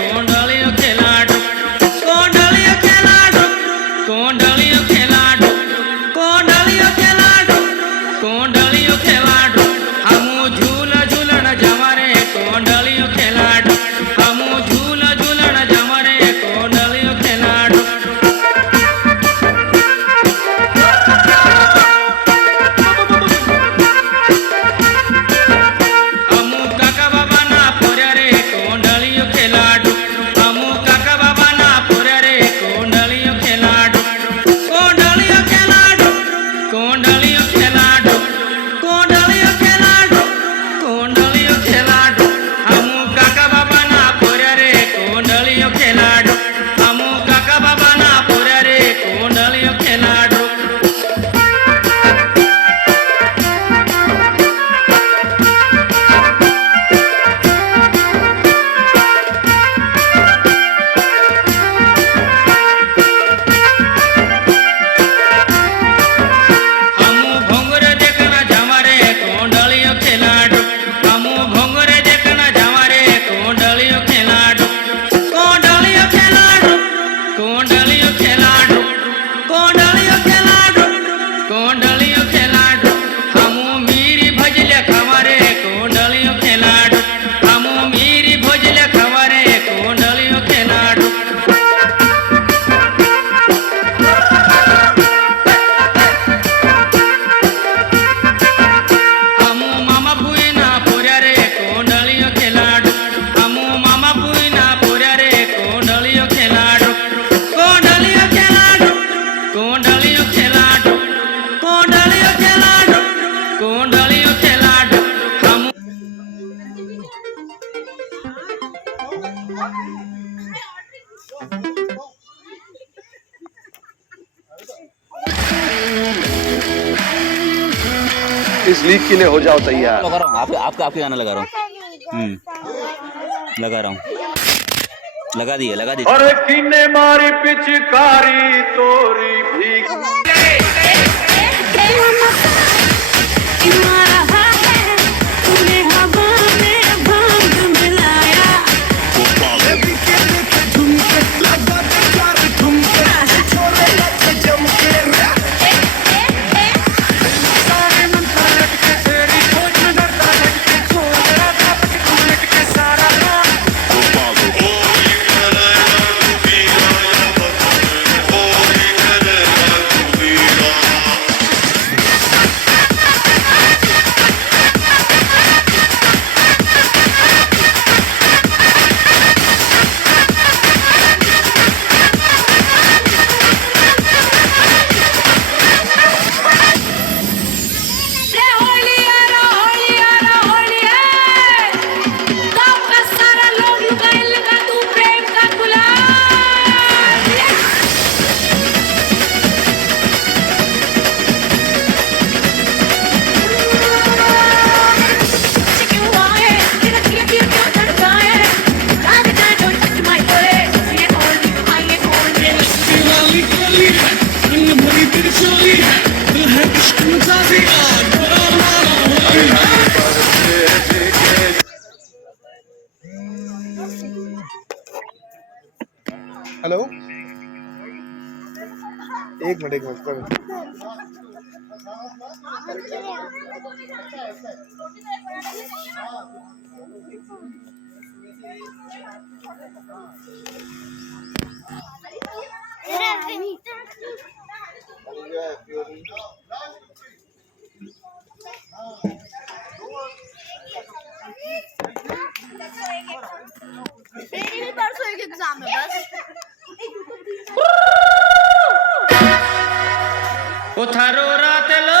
कोंडलियो खेलाडो कोंडलियो खेलाडो कोंडलियो खेलाडो कोंडलियो खेलाडो कोंडलियो खेलाडो हमू झूल झूलन जमरे कोंडलियो खेलाडो हमू झूल झूलन जमरे कोंडलियो खेलाडो हमू काका बाबा ना पोर्या रे कोंडलियो खेलाडो हमू काका बाबा ना पोर्या रे कोंडलियो खेलाडो कोंडलियो खेलाडो कोंडलियो खेलाडो कोंडलियो खेलाडो कोंडलियो खेलाडो हमू काका बाबा ना पोर्या रे कोंडलियो खेलाडो हमू काका बाबा ना पोर्या रे कोंडलियो खेलाडो हमू भोंगरे देखना जमरे कोंडलियो खेलाडो हमू भोंगरे देखना जमरे कोंडलियो खेलाडो कोंडलियो खेलाडो कोंडलियो खेलाडो कोंडलियो खेलाडो कोंडलियो खेलाडो हमू मीरी भजले खमरे कोंडलियो खेलाडो हमू मीरी भजले खमरे कोंडलियो खेलाडो हमू मामा पुईना पोर्या रे कोंडलियो खेलाडो हमू मामा पुईना पोर्या रे कोंडलियो खेलाडो कोंडलियो खेलाडो कोंडलियो खेलाडो कोंडलियो खेलाडो कोंडलियो खेलाडो हमू इस लीग के लिए हो जाओ तैयार। लगा रहा हूँ आपके गाना लगा रहा हूँ लगा रहा हूँ लगा दिए और किन्ने मारी पिचकारी तोरी भीग हेलो एक मिनट मेरी परसों एक एग्जाम है बस ओ थारो रात लो